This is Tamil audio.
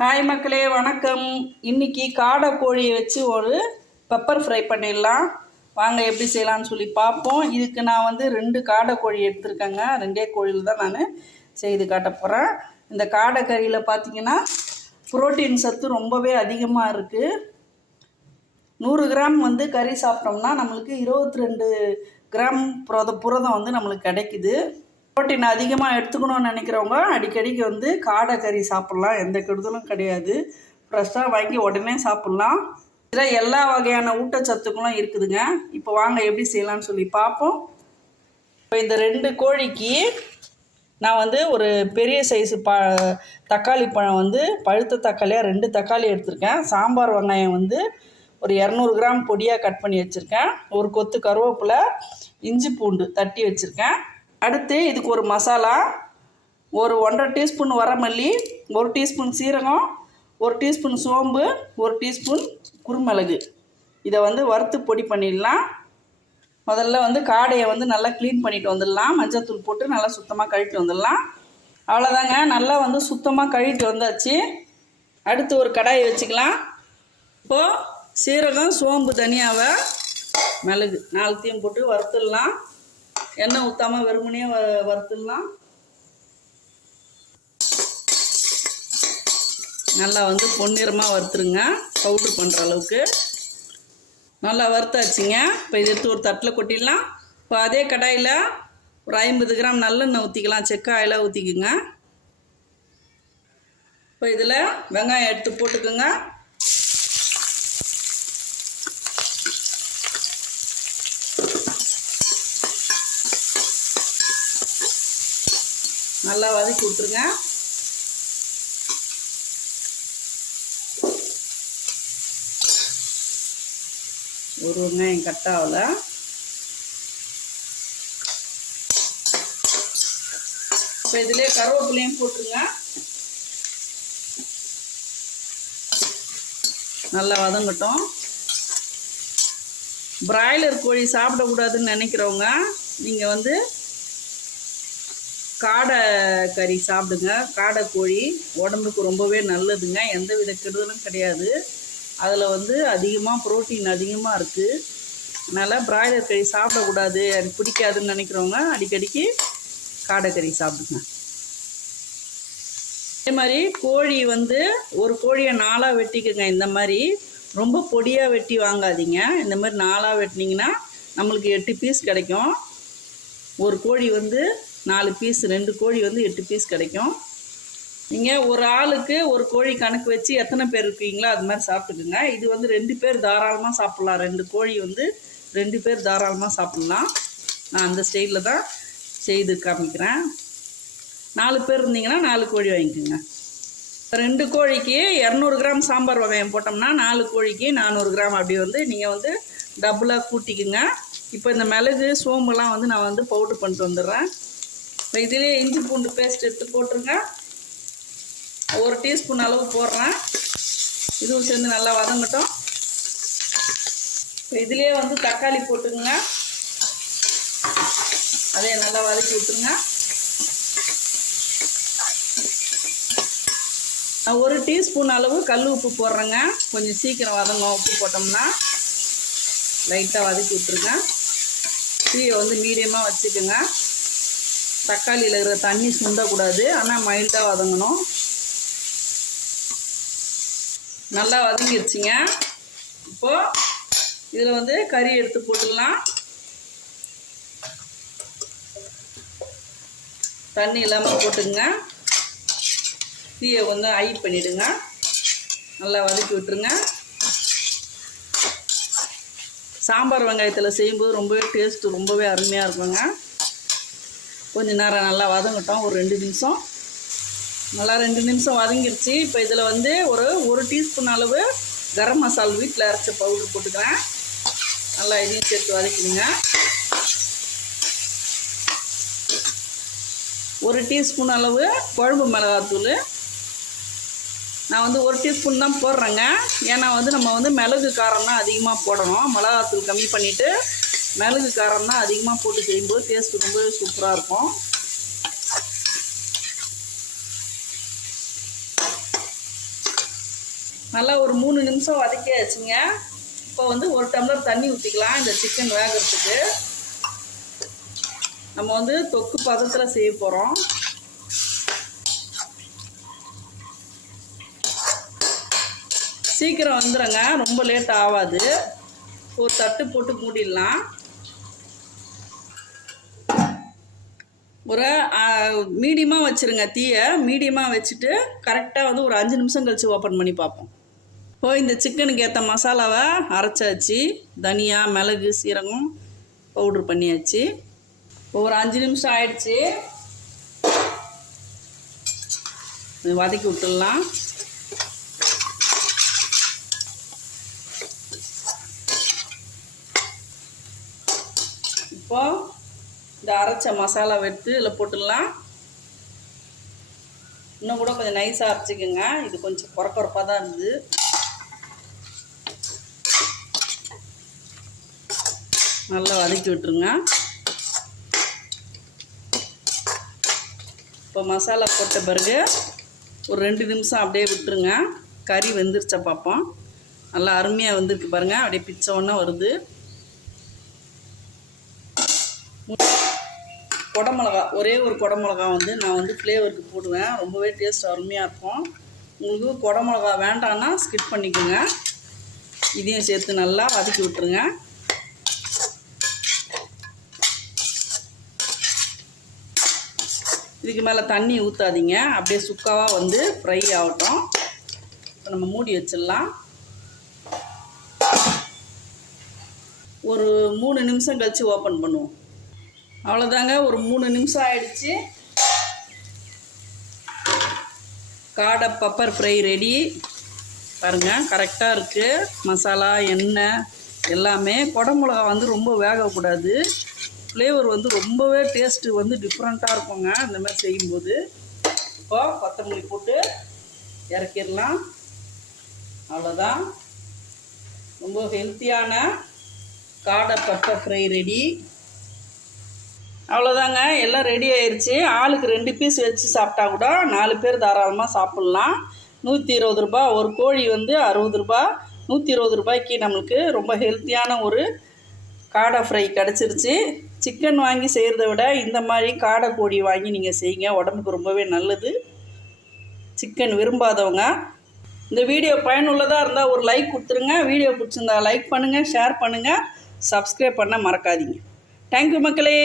ஹாய் மக்களே வணக்கம். இன்னைக்கு காடை கோழியை வச்சு ஒரு பெப்பர் ஃப்ரை பண்ணிடலாம். வாங்க எப்படி செய்யலாம்னு சொல்லி பார்ப்போம். இதுக்கு நான் வந்து ரெண்டு காடை கோழி எடுத்திருக்கேங்க. ரெண்டே கோழியில் தான் நான் செய்து காட்ட போகிறேன் இந்த காடை கறியில் பார்த்தீங்கன்னா புரோட்டீன் சத்து ரொம்பவே அதிகமாக இருக்குது நூறு கிராம் வந்து கறி சாப்பிட்டோம்னா நம்மளுக்கு இருபத்தி ரெண்டு கிராம் புரத புரதம் வந்து நம்மளுக்கு கிடைக்குது. புரோட்டீன் அதிகமாக எடுத்துக்கணும்னு நினைக்கிறவங்க அடிக்கடிக்கு வந்து காடை கறி சாப்பிட்லாம். எந்த கெடுதலும் கிடையாது. ஃப்ரெஷ்ஷாக வாங்கி உடனே சாப்பிட்லாம். இதில் எல்லா வகையான ஊட்டச்சத்துக்களும் இருக்குதுங்க. இப்போ வாங்க எப்படி செய்யலாம்னு சொல்லி பார்ப்போம். இப்போ இந்த ரெண்டு கோழிக்கு நான் வந்து ஒரு பெரிய சைஸு ப தக்காளி பழம் வந்து பழுத்த தக்காளியாக ரெண்டு தக்காளி எடுத்திருக்கேன். சாம்பார் வெங்காயம் வந்து ஒரு இரநூறு கிராம் பொடியாக கட் பண்ணி வச்சுருக்கேன். ஒரு கொத்து கருவேப்பிலை இஞ்சி பூண்டு தட்டி வச்சுருக்கேன். அடுத்து இதுக்கு ஒரு மசாலா ஒரு ஒன்றரை டீஸ்பூன் வரமல்லி ஒரு டீஸ்பூன் சீரகம் ஒரு டீஸ்பூன் சோம்பு ஒரு டீஸ்பூன் குருமிளகு. இதை வந்து வறுத்து பொடி பண்ணிடலாம். முதல்ல வந்து காடையை வந்து நல்லா க்ளீன் பண்ணிட்டு வந்துடலாம். மஞ்சத்தூள் போட்டு நல்லா சுத்தமாக கழுவிட்டு வந்துடலாம். அவ்வளோதாங்க நல்லா வந்து சுத்தமாக கழுவிட்டு வந்தாச்சு. அடுத்து ஒரு கடாயை வச்சுக்கலாம். இப்போது சீரகம் சோம்பு தனியாவை மிளகு நாலுத்தையும் போட்டு வறுத்துடலாம். எண்ணெய் ஊற்றாமல் வெறுமனே வ வறுத்துடலாம். நல்லா வந்து பொன்னிறமாக வறுத்துருங்க. பவுட்ரு பண்ணுற அளவுக்கு. நல்லா வறுத்தாச்சுங்க. இப்போ இதை எடுத்து ஒரு தட்டில் கொட்டிடலாம். இப்போ அதே கடாயில் ஒரு ஐம்பது கிராம் நல்லெண்ணெய் ஊற்றிக்கலாம் செக்க ஆயிலாக ஊற்றிக்குங்க இப்போ இதில் வெங்காயம் எடுத்து போட்டுக்கோங்க. நல்லா வதக்கி விட்ருங்க ஒரு வெங்காயம் கட் ஆகல. இப்போ இதிலே கருவேப்பிலையும் போட்டுருங்க. நல்லா வதங்கட்டும். பிராய்லர் கோழி சாப்பிடக்கூடாதுன்னு நினைக்கிறவங்க நீங்கள் வந்து காடை கறி சாப்பிடுங்க. காடை கோழி உடம்புக்கு ரொம்பவே நல்லதுங்க. எந்த வித கெடுதலும் கிடையாது. அதில் வந்து அதிகமாக புரோட்டீன் அதிகமாக இருக்குது அதனால் பிராய்லர் கறி சாப்பிடக்கூடாது. எனக்கு பிடிக்காதுன்னு நினைக்கிறவங்க அடிக்கடிக்கு காடை கறி சாப்பிடுங்க. அதே மாதிரி கோழி வந்து ஒரு கோழியை நாளாக வெட்டிக்கோங்க. இந்த மாதிரி ரொம்ப பொடியாக வெட்டி வாங்காதீங்க. இந்த மாதிரி நாலாக வெட்டினீங்கன்னா நம்மளுக்கு எட்டு பீஸ் கிடைக்கும். ஒரு கோழி வந்து நாலு பீஸ் ரெண்டு கோழி வந்து எட்டு பீஸ் கிடைக்கும். நீங்கள் ஒரு ஆளுக்கு ஒரு கோழி கணக்கு வச்சு எத்தனை பேர் இருக்கீங்களோ அது மாதிரி சாப்பிட்டுக்குங்க. இது வந்து ரெண்டு பேர் தாராளமாக சாப்பிட்லாம். ரெண்டு கோழி வந்து ரெண்டு பேர் தாராளமாக சாப்பிட்லாம். நான் அந்த ஸ்டைலில் தான் செய்து காமிக்கிறேன். நாலு பேர் இருந்தீங்கன்னா நாலு கோழி வாங்கிக்கோங்க. ரெண்டு கோழிக்கு இரநூறு கிராம் சாம்பார் வகையம் போட்டோம்னா நாலு கோழிக்கு நானூறு கிராம். அப்படி வந்து நீங்கள் வந்து டபுளாக கூட்டிக்குங்க. இப்போ இந்த மிளகு சோம்புலாம் வந்து நான் வந்து பவுட்ரு பண்ணிட்டு வந்துடுறேன். இப்போ இதிலே இஞ்சி பூண்டு பேஸ்ட் எடுத்து போட்டுருங்க. ஒரு டீஸ்பூன் அளவு போடுறேன். இதுவும் சேர்ந்து நல்லா வதங்கட்டும். இப்போ இதிலே வந்து தக்காளி போட்டுக்குங்க. அதே நல்லா வதக்கி விட்டுருங்க. நான் ஒரு டீஸ்பூன் அளவு கல் உப்பு போடுறேங்க. கொஞ்சம் சீக்கிரம் வதங்கும் உப்பு போட்டோம்னா. லைட்டாக வதக்கி விட்ருங்க தீயை வந்து மீடியமாக வச்சுக்கோங்க. தக்காளியில் இருக்கிற தண்ணி சுண்டக்கூடாது. ஆனால் மைல்டாக வதங்கணும். நல்லா வதங்கிடுச்சிங்க இப்போது இதில் வந்து கறி எடுத்து போட்டுடலாம் தண்ணி இல்லாமல் போட்டுங்க தீயை கொஞ்சம் ஐ பண்ணிவிடுங்க நல்லா வதக்கி விட்டுருங்க. சாம்பார் வெங்காயத்தில் செய்யும்போது ரொம்பவே டேஸ்ட்டு ரொம்பவே அருமையாக இருக்குங்க. கொஞ்சம் நேரம் நல்லா வதங்கட்டும். ஒரு ரெண்டு நிமிஷம். நல்லா ரெண்டு நிமிஷம் வதங்கிருச்சு. இப்போ இதில் வந்து ஒரு ஒரு டீஸ்பூன் அளவு கரம் மசாலா வீட்டில் அரைச்ச பவுடர் போட்டுக்கிறேன். நல்லா இதையும் சேர்த்து வதக்கிடுங்க. ஒரு டீஸ்பூன் அளவு குழம்பு மிளகாத்தூள். நான் வந்து ஒரு டீஸ்பூன் தான் போடுறேங்க. ஏன்னா வந்து நம்ம வந்து மிளகு காரம் தான் அதிகமாக போடணும். மிளகாத்தூள் கம்மி பண்ணிவிட்டு மிளகு காரம் தான் அதிகமாக போட்டு செய்யும்போது டேஸ்ட் ரொம்பவே சூப்பராக இருக்கும். நல்லா ஒரு மூணு நிமிஷம் வதக்கியாச்சுங்க. இப்போ வந்து ஒரு டம்ளர் தண்ணி ஊற்றிக்கலாம் இந்த சிக்கன் வேகிறதுக்கு. நம்ம வந்து தொக்கு பதத்தில் செய்ய போகிறோம் சீக்கிரம் வந்துடுங்க ரொம்ப லேட் ஆகாது. ஒரு தட்டு போட்டு மூடிடலாம். ஒரு மீடியமாக வச்சுருங்க தீயை மீடியமாக வச்சுட்டு கரெக்டாக வந்து ஒரு அஞ்சு நிமிஷம் கழித்து ஓப்பன் பண்ணி பார்ப்போம். இப்போ இந்த சிக்கனுக்கு ஏற்ற மசாலாவை அரைச்சாச்சு. தனியா மிளகு சீரகம் பவுட்ரு பண்ணியாச்சு. இப்போ ஒரு அஞ்சு நிமிஷம் ஆயிடுச்சு. வதக்கி விட்டுடலாம். இப்போது இந்த அரைச்ச மசாலா எடுத்து இதில் போட்டுடலாம். இன்னும் கூட கொஞ்சம் நைஸாக அரைச்சிக்கோங்க. இது கொஞ்சம் குறக்குறப்பாக தான் இருந்தது. நல்லா வதக்கி விட்டுருங்க. இப்போ மசாலா போட்ட பிறகு ஒரு ரெண்டு நிமிஷம் அப்படியே விட்டுருங்க. கறி வெந்துருச்ச பார்ப்போம். நல்லா அருமையாக வந்துருக்கு பாருங்கள் அப்படியே பிச்சை ஒன்றா வருது. குடமிளகா ஒரே ஒரு குடமிளகா வந்து நான் வந்து ஃப்ளேவருக்கு போடுவேன். ரொம்பவே டேஸ்ட் அருமையாக இருக்கும். உங்களுக்கு குடமிளகா வேண்டான்னா ஸ்கிப் பண்ணிக்கோங்க. இதையும் சேர்த்து நல்லா வதக்கி விட்டுருங்க. இதுக்கு மேலே தண்ணி ஊற்றாதீங்க அப்படியே சுக்காவாக வந்து ஃப்ரை ஆகட்டும். இப்போ நம்ம மூடி வச்சிடலாம். ஒரு மூணு நிமிஷம் கழித்து ஓப்பன் பண்ணுவோம். அவ்வளோதாங்க ஒரு மூணு நிமிஷம் ஆயிடுச்சு. காடை பப்பர் ஃப்ரை ரெடி பாருங்கள் கரெக்டாக இருக்குது மசாலா எண்ணெய் எல்லாமே. குடமிளகா வந்து ரொம்ப வேகக்கூடாது. ஃப்ளேவர் வந்து ரொம்பவே டேஸ்ட்டு வந்து டிஃப்ரெண்ட்டாக இருக்குங்க இந்த மாதிரி செய்யும்போது. இப்போ கொத்தமல்லி போட்டு இறக்கிடலாம். அவ்வளோதான் ரொம்ப ஹெல்த்தியான காடை பப்பர் ஃப்ரை ரெடி அவ்வளோதாங்க எல்லாம் ரெடி ஆயிடுச்சு ஆளுக்கு ரெண்டு பீஸ் வச்சு சாப்பிட்டா கூட நாலு பேர் தாராளமாக சாப்பிட்லாம். நூற்றி இருபது ரூபா ஒரு கோழி வந்து அறுபது ரூபா நூற்றி இருபது ரூபாய்க்கு நம்மளுக்கு ரொம்ப ஹெல்த்தியான ஒரு காடை ஃப்ரை கிடச்சிருச்சு. சிக்கன் வாங்கி செய்கிறத விட இந்த மாதிரி காடை கோழி வாங்கி நீங்கள் செய்யுங்க. உடம்புக்கு ரொம்பவே நல்லது. சிக்கன் விரும்பாதவங்க இந்த வீடியோ பயனுள்ளதாக இருந்தால் ஒரு லைக் கொடுத்துருங்க. வீடியோ பிடிச்சிருந்தா லைக் பண்ணுங்கள் ஷேர் பண்ணுங்கள் சப்ஸ்கிரைப் பண்ண மறக்காதீங்க. தேங்க்யூ மக்களே.